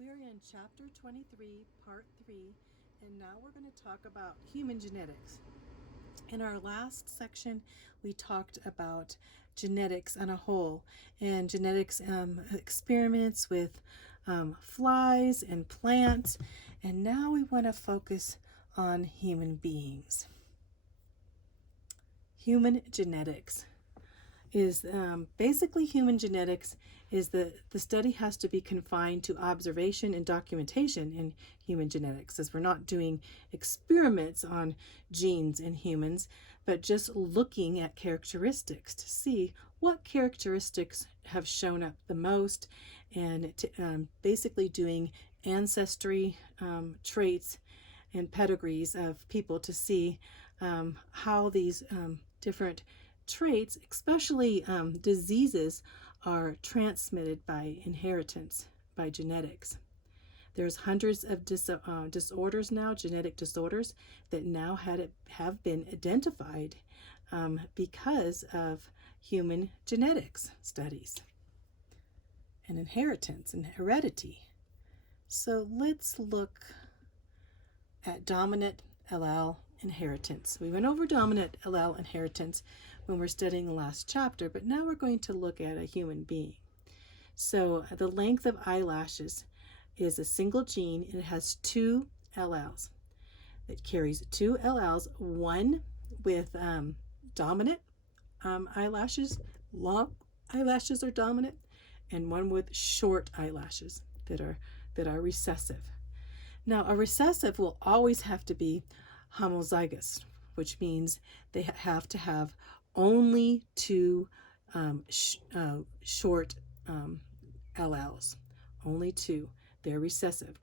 We're in chapter 23, part 3, and now we're going to talk about human genetics. In our last section, we talked about genetics on a whole and genetics experiments with flies and plants, and now we want to focus on human beings. Human genetics is basically human genetics is the study has to be confined to observation and documentation in human genetics, as we're not doing experiments on genes in humans, but just looking at characteristics to see what characteristics have shown up the most, and basically doing ancestry traits and pedigrees of people to see how these different traits, especially diseases, are transmitted by inheritance, by genetics. There's hundreds of disorders now, genetic disorders, that now have been identified because of human genetics studies and inheritance and heredity. So let's look at dominant allele inheritance. We went over dominant allele inheritance when we're studying the last chapter, but now we're going to look at a human being. So the length of eyelashes is a single gene, and it has two alleles. It carries two alleles, one with dominant eyelashes, long eyelashes are dominant, and one with short eyelashes that are recessive. Now, a recessive will always have to be homozygous, which means they have to have only two short alleles, only two. They're recessive.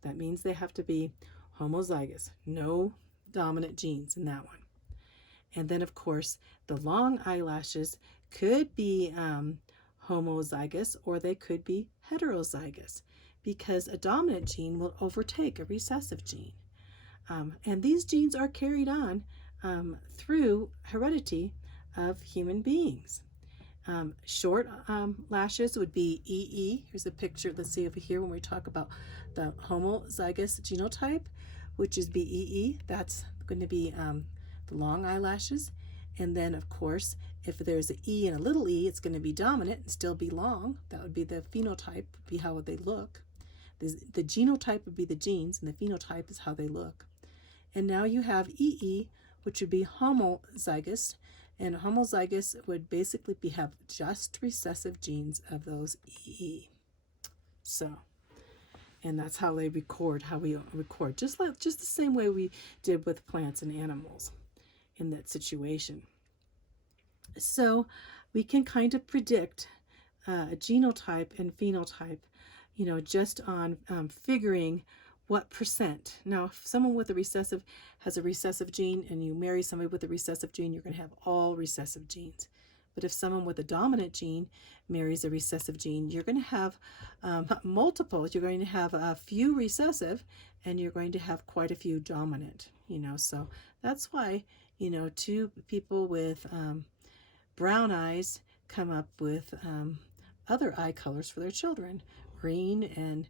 That means they have to be homozygous, no dominant genes in that one. And then, of course, the long eyelashes could be homozygous, or they could be heterozygous, because a dominant gene will overtake a recessive gene. And these genes are carried on through heredity of human beings. Short lashes would be EE. Here's a picture. Let's see over here when we talk about the homozygous genotype, which is BEE. That's going to be the long eyelashes. And then, of course, if there's an E and a little e, it's going to be dominant and still be long. That would be the phenotype, would be how they look. The genotype would be the genes, and the phenotype is how they look. And now you have EE, which would be homozygous, and homozygous would basically have just recessive genes of those EE. So, and that's how they record, how we record, just the same way we did with plants and animals in that situation. So we can kind of predict a genotype and phenotype, just on figuring what percent. Now, if someone with a recessive has a recessive gene and you marry somebody with a recessive gene, you're going to have all recessive genes. But if someone with a dominant gene marries a recessive gene, you're going to have multiples. You're going to have a few recessive, and you're going to have quite a few dominant, So that's why, two people with brown eyes come up with other eye colors for their children, green and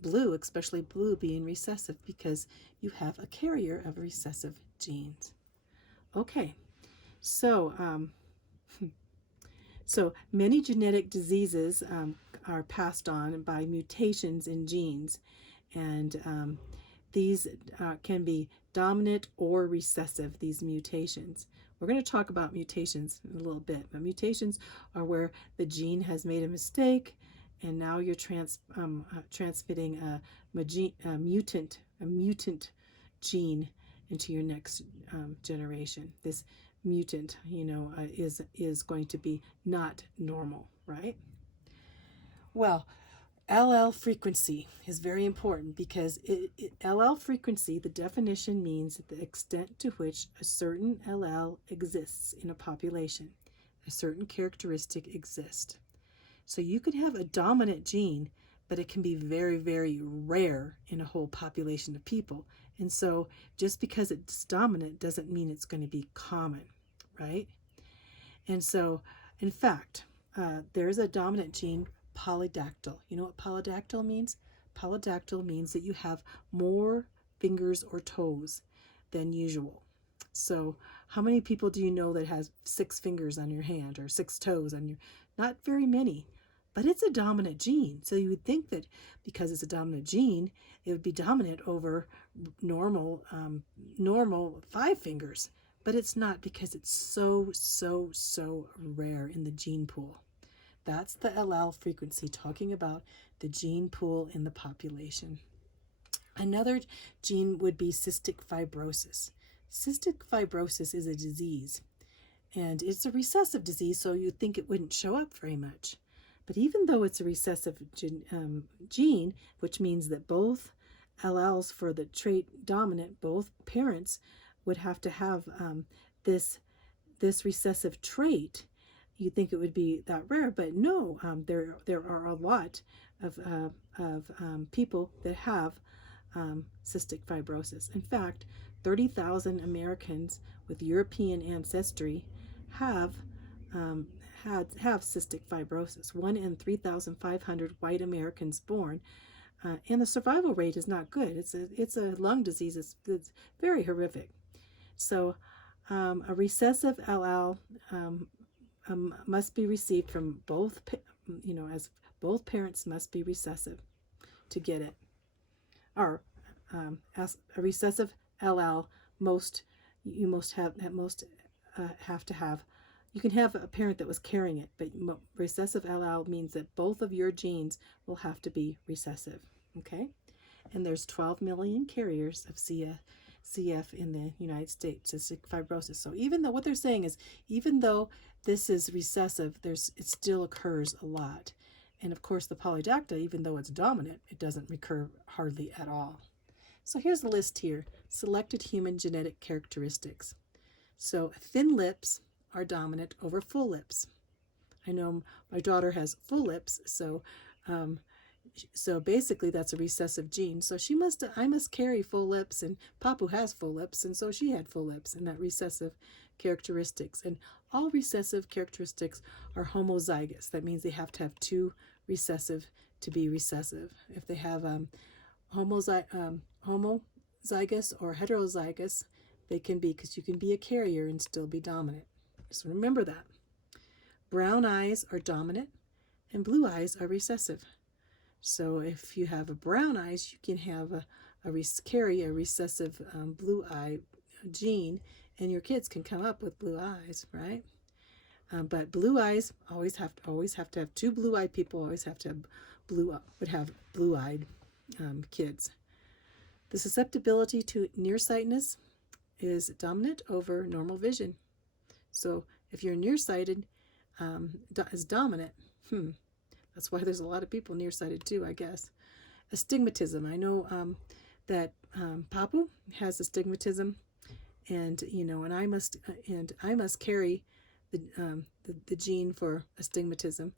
blue, especially blue being recessive, because you have a carrier of recessive genes. Okay, so so many genetic diseases are passed on by mutations in genes, and these can be dominant or recessive, these mutations. We're going to talk about mutations in a little bit, but mutations are where the gene has made a mistake, and now you're transmitting a mutant gene into your next generation. This mutant, is going to be not normal, right? Well, allele frequency is very important, because allele frequency, the definition means the extent to which a certain allele exists in a population, a certain characteristic exists. So you can have a dominant gene, but it can be very, very rare in a whole population of people. And so just because it's dominant doesn't mean it's going to be common, right? And so, in fact, there's a dominant gene polydactyl. You know what polydactyl means? Polydactyl means that you have more fingers or toes than usual. So how many people do you know that has 6 fingers on your hand or 6 toes on your? Not very many, but it's a dominant gene. So you would think that because it's a dominant gene, it would be dominant over normal 5 fingers. But it's not, because it's so rare in the gene pool. That's the allele frequency, talking about the gene pool in the population. Another gene would be cystic fibrosis. Cystic fibrosis is a disease, and it's a recessive disease, so you'd think it wouldn't show up very much. But even though it's a recessive gene, which means that both alleles for the trait dominant, both parents would have to have this recessive trait, you'd think it would be that rare, but no, there are a lot of people that have cystic fibrosis. In fact, 30,000 Americans with European ancestry have cystic fibrosis. 1 in 3,500 white Americans born, and the survival rate is not good. It's a lung disease. It's very horrific. So a recessive allele must be received from both, as both parents must be recessive to get it. Or as a recessive allele, you have to have. You can have a parent that was carrying it, but recessive allele means that both of your genes will have to be recessive. Okay, and there's 12 million carriers of CF in the United States, cystic fibrosis. So even though what they're saying is, even though this is recessive, it still occurs a lot. And of course, the polydactyl, even though it's dominant, it doesn't recur hardly at all. So here's the list here: selected human genetic characteristics. So thin lips are dominant over full lips. I know my daughter has full lips, so basically that's a recessive gene. So I must carry full lips, and Papu has full lips, and so she had full lips, and that recessive characteristics. And all recessive characteristics are homozygous. That means they have to have 2 recessive to be recessive. If they have homozygous or heterozygous, they can be, because you can be a carrier and still be dominant. So remember that. Brown eyes are dominant and blue eyes are recessive. So if you have a brown eyes, you can have carry a recessive blue eye gene, and your kids can come up with blue eyes, right? But blue eyes always have to have 2 blue-eyed people. Always have to have blue-eyed kids. The susceptibility to nearsightedness is dominant over normal vision. So if you're nearsighted, is dominant. That's why there's a lot of people nearsighted too, I guess. Astigmatism. I know that Papu has astigmatism, and and I must carry the gene for astigmatism,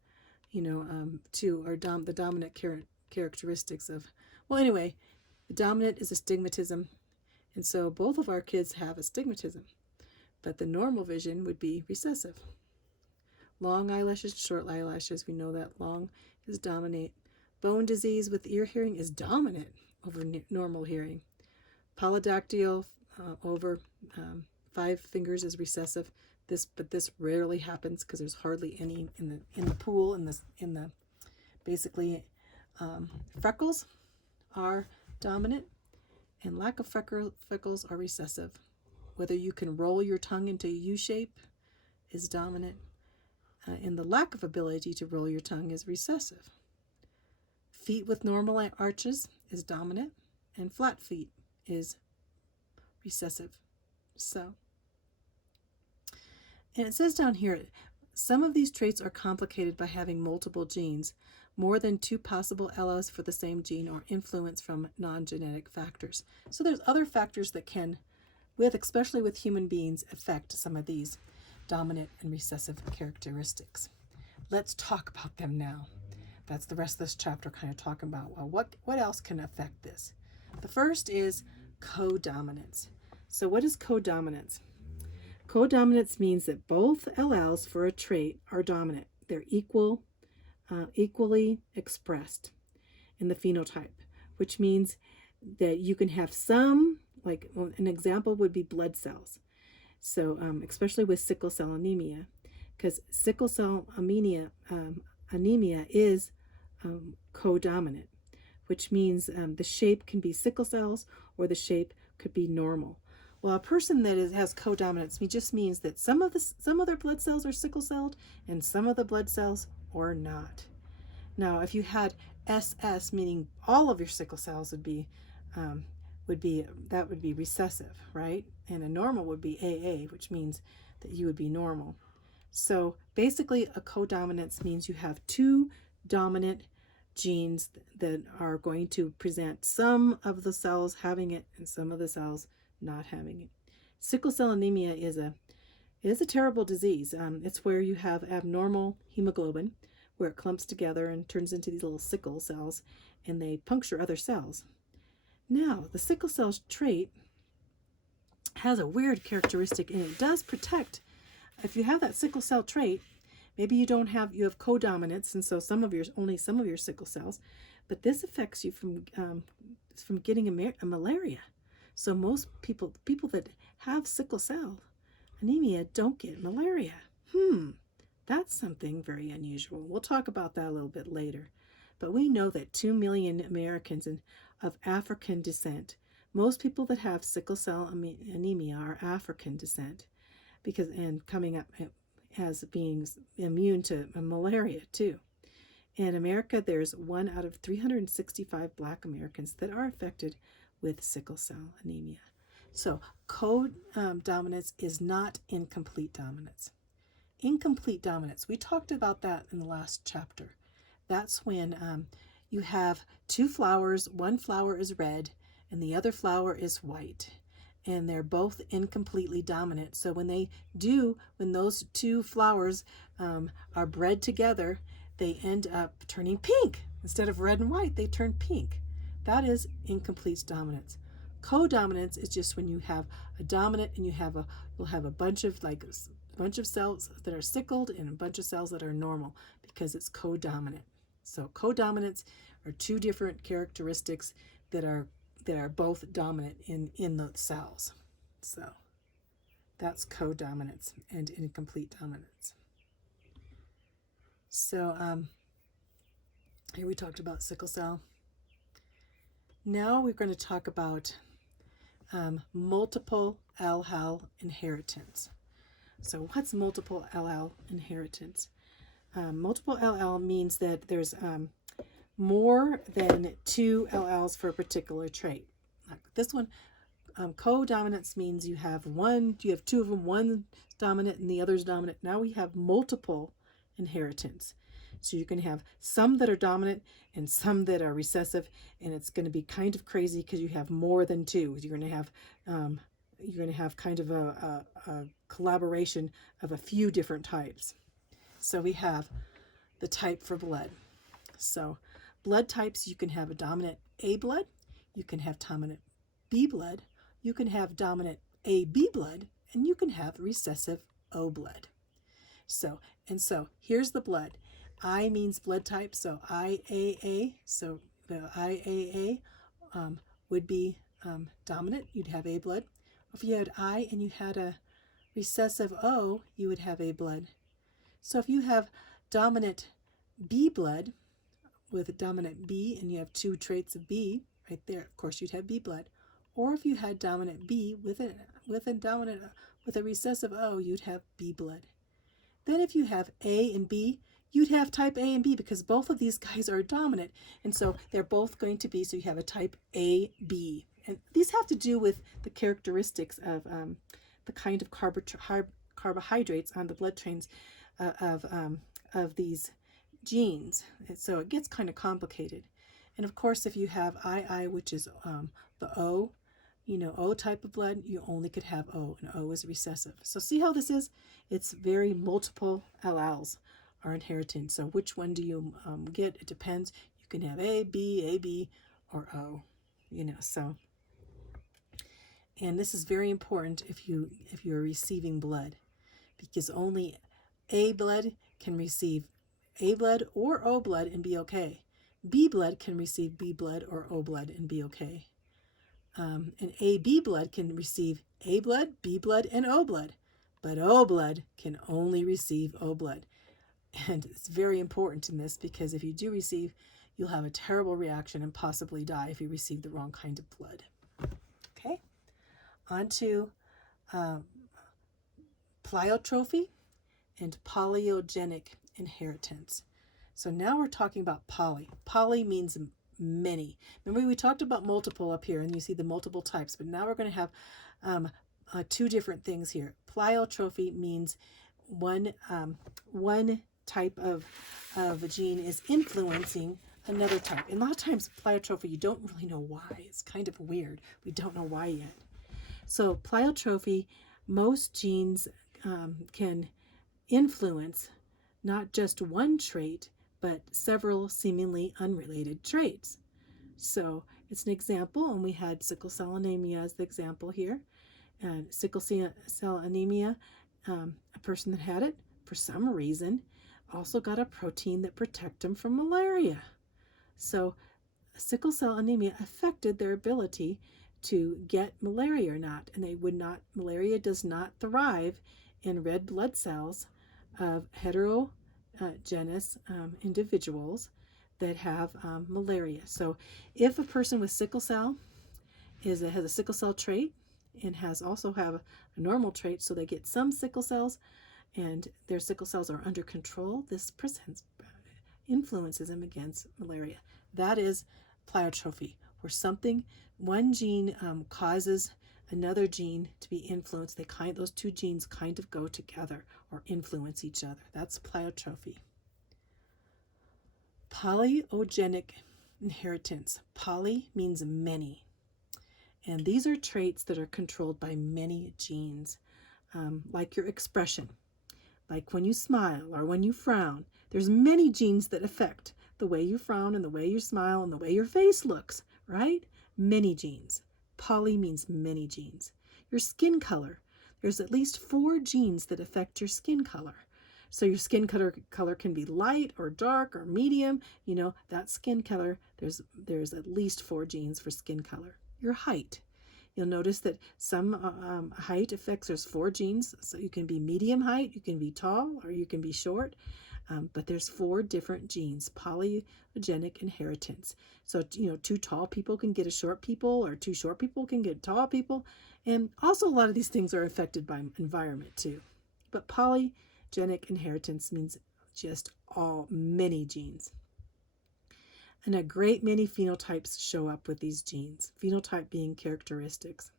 to the dominant characteristics of. Well, anyway, the dominant is astigmatism, and so both of our kids have astigmatism, but the normal vision would be recessive. Long eyelashes, short eyelashes, we know that long is dominant. Bone disease with ear hearing is dominant over normal hearing. Polydactyl over 5 fingers is recessive. But this rarely happens because there's hardly any in the pool. Basically, freckles are dominant, and lack of freckles are recessive. Whether you can roll your tongue into a U shape is dominant. And the lack of ability to roll your tongue is recessive. Feet with normal arches is dominant, and flat feet is recessive. And it says down here, some of these traits are complicated by having multiple genes, more than 2 possible alleles for the same gene, or influence from non-genetic factors. So there's other factors that can, especially with human beings, affect some of these dominant and recessive characteristics. Let's talk about them now. That's the rest of this chapter, kind of talking about, well, what else can affect this? The first is codominance. So what is codominance? Codominance means that both alleles for a trait are dominant. They're equal equally expressed in the phenotype, which means that you can have some, like an example would be blood cells. So especially with sickle cell anemia, because sickle cell anemia is codominant, which means the shape can be sickle cells or the shape could be normal. Well, a person that has codominance just means that some of their blood cells are sickle celled and some of the blood cells are not. Now, if you had SS, meaning all of your sickle cells would be recessive, right? And a normal would be AA, which means that you would be normal. So basically, a codominance means you have two dominant genes that are going to present some of the cells having it and some of the cells not having it. Sickle cell anemia is a terrible disease. It's where you have abnormal hemoglobin, where it clumps together and turns into these little sickle cells, and they puncture other cells. Now, the sickle cell trait has a weird characteristic, and it does protect. If you have that sickle cell trait, maybe you have codominance, and so only some of your sickle cells, but this affects you from getting a malaria. So most people that have sickle cell anemia don't get malaria. That's something very unusual. We'll talk about that a little bit later. But we know that 2 million Americans of African descent, most people that have sickle cell anemia are African descent, and coming up as being immune to malaria too. In America, there's 1 out of 365 Black Americans that are affected with sickle cell anemia. So codominance is not incomplete dominance. Incomplete dominance, we talked about that in the last chapter. That's when you have two flowers, one flower is red and the other flower is white, and they're both incompletely dominant. So when those two flowers are bred together, they end up turning pink. Instead of red and white, they turn pink. That is incomplete dominance. Codominance is just when you have a dominant and you'll have a bunch of cells that are sickled and a bunch of cells that are normal, because it's codominant. So codominance are two different characteristics that are both dominant in the cells. So that's codominance and incomplete dominance. So here we talked about sickle cell. Now we're going to talk about multiple allele inheritance. So what's multiple allele inheritance? Multiple allele means that there's more than 2 alleles for a particular trait. Like this one, codominance means you have 2 of them, one dominant and the other's dominant. Now we have multiple inheritance. So you can have some that are dominant and some that are recessive, and it's going to be kind of crazy because you have more than 2. You're going to have kind of a collaboration of a few different types. So we have the type for blood. So blood types, you can have a dominant A blood, you can have dominant B blood, you can have dominant AB blood, and you can have recessive O blood. So here's the blood. I means blood type, so IAA. So the IAA would be dominant, you'd have A blood. If you had I and you had a recessive O, you would have A blood. So if you have dominant B blood with a dominant B and you have 2 traits of B right there, of course you'd have B blood. Or if you had dominant B with a recessive O, you'd have B blood. Then if you have A and B, you'd have type A and B because both of these guys are dominant. And so they're both going to be, so you have a type AB. And these have to do with the characteristics of the kind of carbohydrates on the blood trains of these genes. And so it gets kind of complicated. And of course, if you have II, which is the O, O type of blood, you only could have O, and O is recessive. So see how this is? It's very multiple alleles are inherited. So which one do you get? It depends. You can have A, B, AB, or O, so. And this is very important if you're receiving blood, because only A blood can receive A blood or O blood and be okay. B blood can receive B blood or O blood and be okay. And AB blood can receive A blood, B blood, and O blood. But O blood can only receive O blood. And it's very important in this because if you do receive, you'll have a terrible reaction and possibly die if you receive the wrong kind of blood. Okay, on to pleiotropy and polygenic inheritance. So now we're talking about poly. Poly means many. Remember we talked about multiple up here and you see the multiple types, but now we're going to have two different things here. Pleiotropy means one type of a gene is influencing another type. And a lot of times pleiotropy, you don't really know why. It's kind of weird. We don't know why yet. So pleiotropy, most genes can influence not just one trait, but several seemingly unrelated traits. So it's an example, and we had sickle cell anemia as the example here. And sickle cell anemia, a person that had it, for some reason, also got a protein that protected them from malaria. So sickle cell anemia affected their ability to get malaria or not, and they would not, malaria does not thrive in red blood cells of heterogeneous individuals that have malaria. So if a person with sickle cell has a sickle cell trait and also have a normal trait, so they get some sickle cells and their sickle cells are under control, this presents influences them against malaria. That is pleiotropy, where one gene causes another gene to be influenced. Those two genes kind of go together or influence each other. That's pleiotropy. Polygenic inheritance. Poly means many. And these are traits that are controlled by many genes, like your expression. Like when you smile or when you frown, there's many genes that affect the way you frown and the way you smile and the way your face looks, right? Many genes. Poly means many genes. Your skin color. There's at least 4 genes that affect your skin color. So your skin color can be light or dark or medium. You know, that skin color, there's at least 4 genes for skin color. Your height. You'll notice that some height affects, there's 4 genes. So you can be medium height, you can be tall, or you can be short. But there's 4 different genes, polygenic inheritance. So, 2 tall people can get a short people, or 2 short people can get tall people. And also a lot of these things are affected by environment too. But polygenic inheritance means just many genes. And a great many phenotypes show up with these genes, phenotype being characteristics.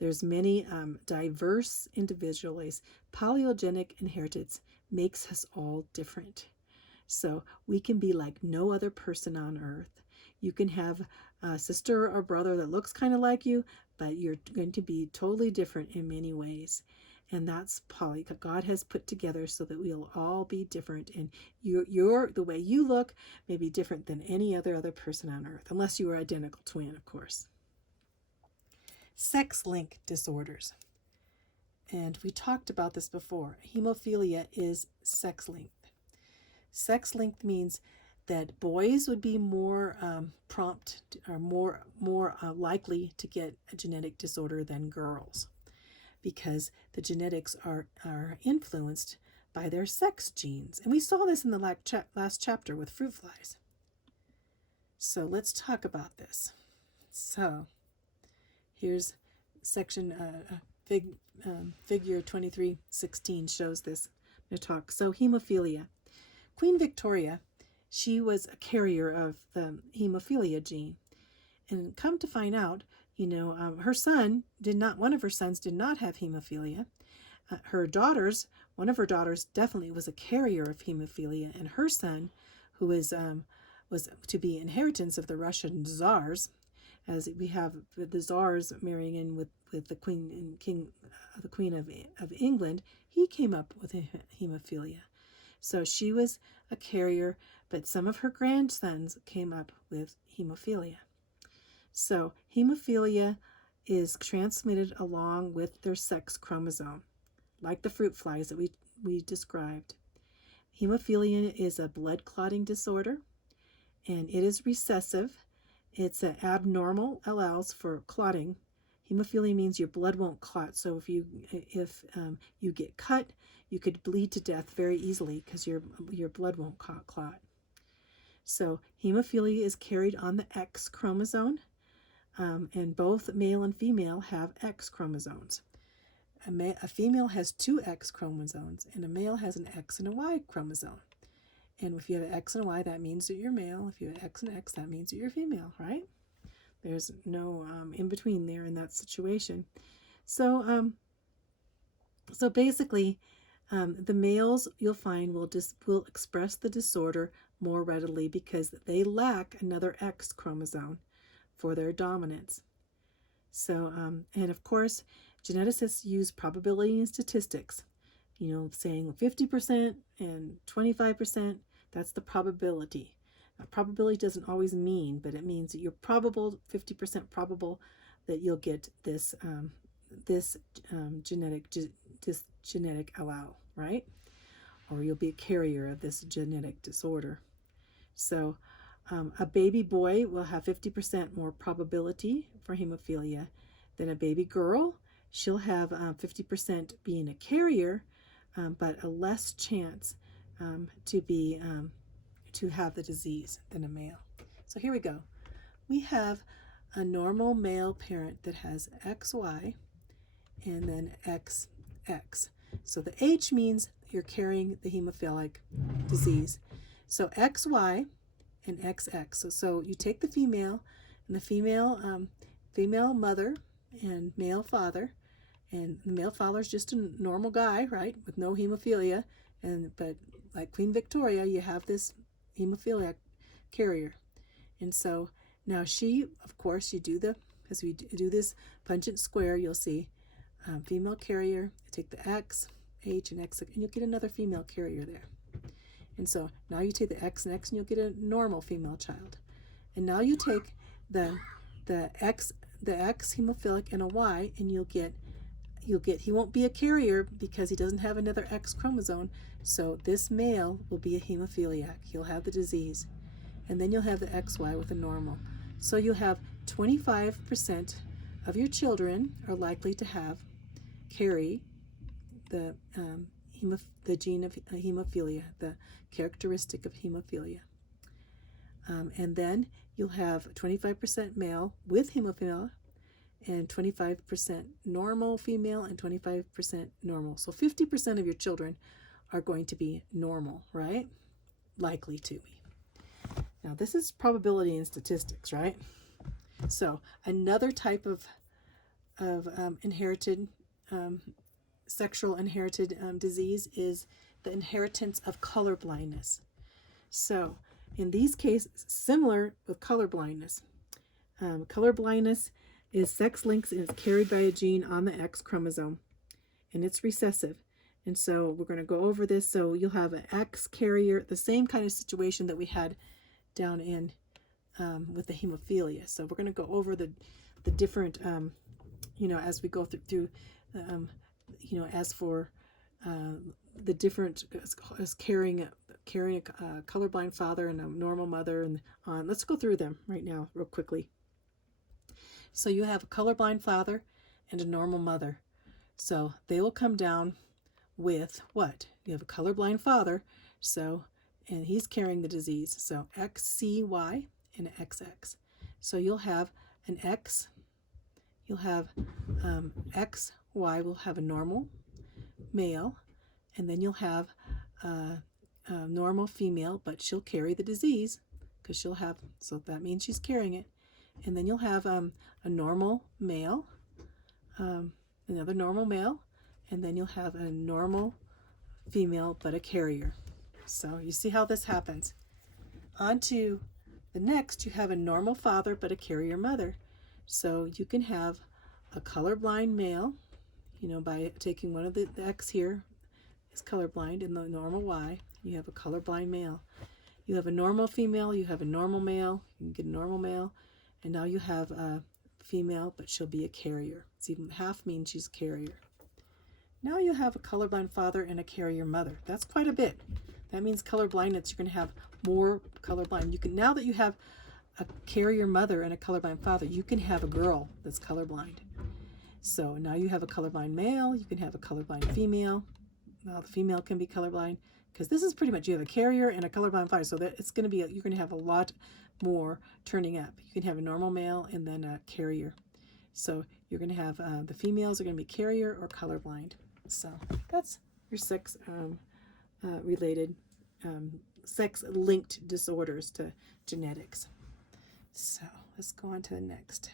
There's many diverse individuals. Polygenic inheritance makes us all different. So we can be like no other person on earth. You can have a sister or brother that looks kind of like you, but you're going to be totally different in many ways. And that's God has put together so that we'll all be different. And the way you look may be different than any other person on earth, unless you are identical twin, of course. Sex-linked disorders. And we talked about this before. Hemophilia is sex-linked. Sex-linked means that boys would be more prompt or more likely to get a genetic disorder than girls, because the genetics are influenced by their sex genes. And we saw this in the last chapter with fruit flies. So let's talk about this. So here's section figure 23:16 shows this. I'm going to talk. So hemophilia. Queen Victoria, she was a carrier of the hemophilia gene. And come to find out, her son one of her sons did not have hemophilia. One of her daughters definitely was a carrier of hemophilia, and her son, who was to be inheritance of the Russian czars, as we have the czars marrying in with the queen and king, the queen of England, he came up with hemophilia. So she was a carrier, but some of her grandsons came up with hemophilia. So hemophilia is transmitted along with their sex chromosome, like the fruit flies that we described. Hemophilia is a blood clotting disorder, and it is recessive. It's an abnormal allows for clotting. Hemophilia means your blood won't clot. So if you get cut, you could bleed to death very easily because your blood won't clot. So hemophilia is carried on the X chromosome, and both male and female have X chromosomes. A female has 2 X chromosomes, and a male has an X and a Y chromosome. And if you have an X and a Y, that means that you're male. If you have X and X, that means that you're female, right? There's no in between there in that situation. So, so basically, the males you'll find will express the disorder more readily because they lack another X chromosome for their dominance. So, and of course, geneticists use probability and statistics. You know, saying 50% and 25%. That's the probability. Probability doesn't always mean, but it means that you're 50% probable that you'll get this genetic allele, right? Or you'll be a carrier of this genetic disorder. So a baby boy will have 50% more probability for hemophilia than a baby girl. She'll have 50% being a carrier, but a less chance to have the disease than a male. So here we go. We have a normal male parent that has XY and then XX. So the H means you're carrying the hemophilic disease. So XY and XX. So you take the female and the female mother and male father, and the male father is just a normal guy, right, with no hemophilia, but like Queen Victoria, you have this hemophiliac carrier. And so now she, of course, as we do this pungent square, you'll see female carrier, you take the X, H, and X, and you'll get another female carrier there. And so now you take the X and X, and you'll get a normal female child. And now you take the X hemophilic and a Y, and you'll get he won't be a carrier because he doesn't have another X chromosome. So this male will be a hemophiliac. He'll have the disease. And then you'll have the XY with a normal. So you'll have 25% of your children are likely to carry the gene of hemophilia, the characteristic of hemophilia. And then you'll have 25% male with hemophilia, and 25% normal female, and 25% normal. So 50% of your children are going to be normal, right? Likely to be. Now this is probability and statistics, right? So another type of inherited, sexual inherited disease is the inheritance of color blindness. So in these cases, similar with color blindness. Color blindness is sex linked and is carried by a gene on the X chromosome, and it's recessive. And so we're going to go over this. So you'll have an X carrier, the same kind of situation that we had down in with the hemophilia. So we're going to go over the different, as we go through as for the different, as carrying a colorblind father and a normal mother, and let's go through them right now real quickly. So you have a colorblind father and a normal mother. So they will come down with what? You have a colorblind father, and he's carrying the disease. So XCY and an XX. So you'll have an X, you'll have XY will have a normal male, and then you'll have a normal female, but she'll carry the disease because so that means she's carrying it. And then you'll have a normal male, another normal male, and then you'll have a normal female, but a carrier. So you see how this happens. On to the next, you have a normal father, but a carrier mother. So you can have a colorblind male, by taking one of the X here is colorblind, and the normal Y, you have a colorblind male. You have a normal female, you have a normal male, you can get a normal male, and now you have a female, but she'll be a carrier. It's even half means she's a carrier. Now you have a colorblind father and a carrier mother. That's quite a bit. That means color blindness. You're going to have more colorblind. You can, now that you have a carrier mother and a colorblind father, you can have a girl that's colorblind. So now you have a colorblind male, you can have a colorblind female. Now the female can be colorblind, because this is pretty much, you have a carrier and a colorblind father, so that it's going to be, you're going to have a lot more turning up. You can have a normal male and then a carrier. So you're going to have, the females are going to be carrier or colorblind. So that's your sex related, sex-linked disorders to genetics. So let's go on to the next.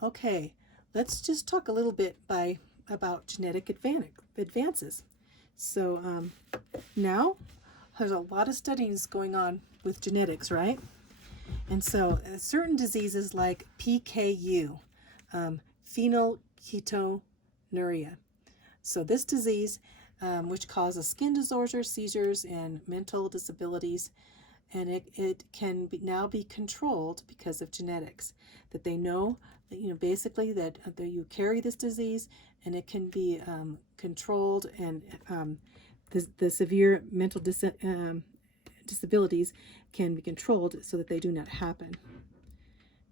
Okay, let's just talk a little bit about genetic advances. So now there's a lot of studies going on with genetics, right? And so certain diseases like PKU, phenylketonuria. So this disease, which causes skin disorders, seizures, and mental disabilities, and it can now be controlled because of genetics. That they know that, basically that you carry this disease, and it can be controlled, and the severe mental disabilities can be controlled so that they do not happen.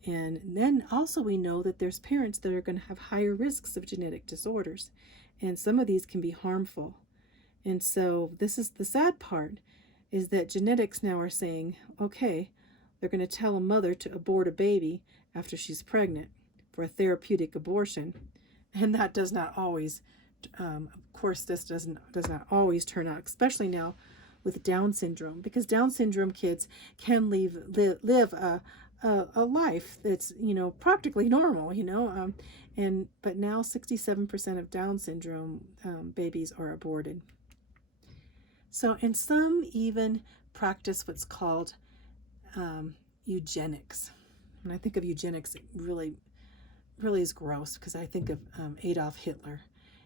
And then also we know that there's parents that are going to have higher risks of genetic disorders, and some of these can be harmful. And so this is the sad part, is that genetics now are saying, okay, they're going to tell a mother to abort a baby after she's pregnant for a therapeutic abortion. And that does not always, of course, this does not always turn out, especially now with Down syndrome, because Down syndrome kids can live a life that's, practically normal, but now 67% of Down syndrome babies are aborted. So, and some even practice what's called eugenics. When I think of eugenics, it really is gross, because I think of Adolf Hitler.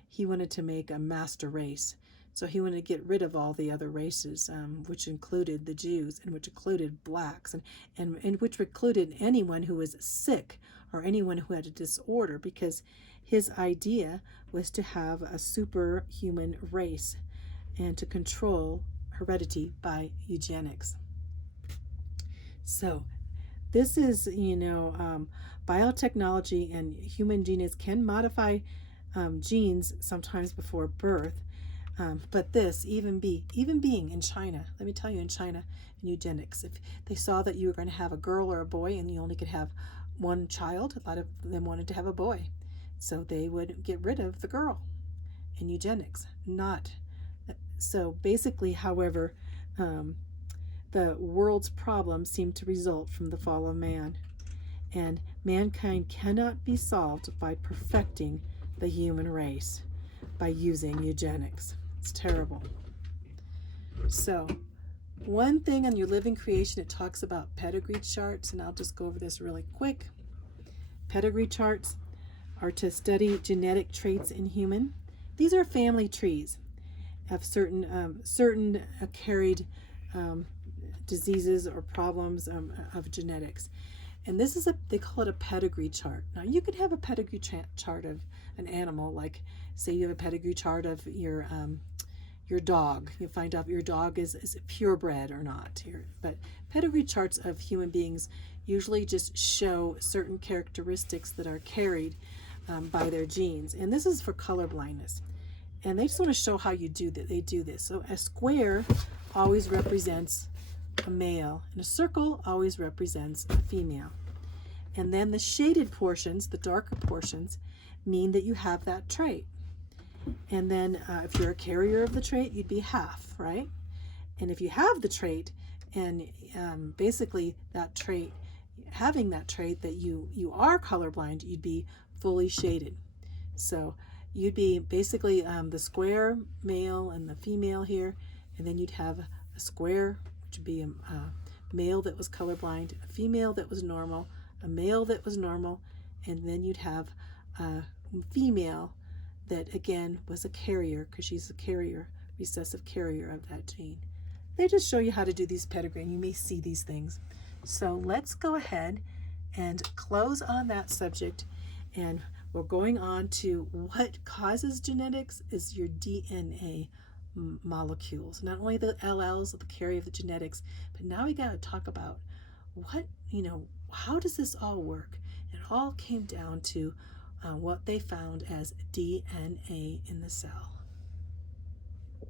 He wanted to make a master race. So he wanted to get rid of all the other races, which included the Jews, and which included blacks, and which included anyone who was sick or anyone who had a disorder, because his idea was to have a superhuman race and to control heredity by eugenics. So this is, biotechnology, and human genetics can modify genes sometimes before birth. But this, even being in China, let me tell you, in China, in eugenics, if they saw that you were going to have a girl or a boy and you only could have one child, a lot of them wanted to have a boy. So they would get rid of the girl in eugenics. So basically, however, the world's problems seem to result from the fall of man. And mankind cannot be solved by perfecting the human race by using eugenics. It's terrible. So one thing on your living creation, it talks about pedigree charts, and I'll just go over this really quick. Pedigree charts are to study genetic traits in human. These are family trees of certain carried diseases or problems of genetics. And this is they call it a pedigree chart. Now you could have a pedigree chart of an animal, like say you have a pedigree chart of your dog. You find out your dog is purebred or not. But pedigree charts of human beings usually just show certain characteristics that are carried by their genes. And this is for color blindness. And they just want to show how you do that. They do this. So a square always represents a male, and a circle always represents a female. And then the shaded portions, the darker portions, mean that you have that trait. And then if you're a carrier of the trait, you'd be half, right? And if you have the trait, and basically that trait, having that trait that you are colorblind, you'd be fully shaded. So you'd be basically the square male and the female here, and then you'd have a square, which would be a male that was colorblind, a female that was normal, a male that was normal, and then you'd have a female that again was a carrier, because she's a carrier, recessive carrier of that gene. They just show you how to do these pedigree, and you may see these things. So let's go ahead and close on that subject, and we're going on to what causes genetics is your DNA molecules. Not only the alleles that carry of the genetics, but now we got to talk about what, how does this all work? It all came down to what they found as DNA in the cell.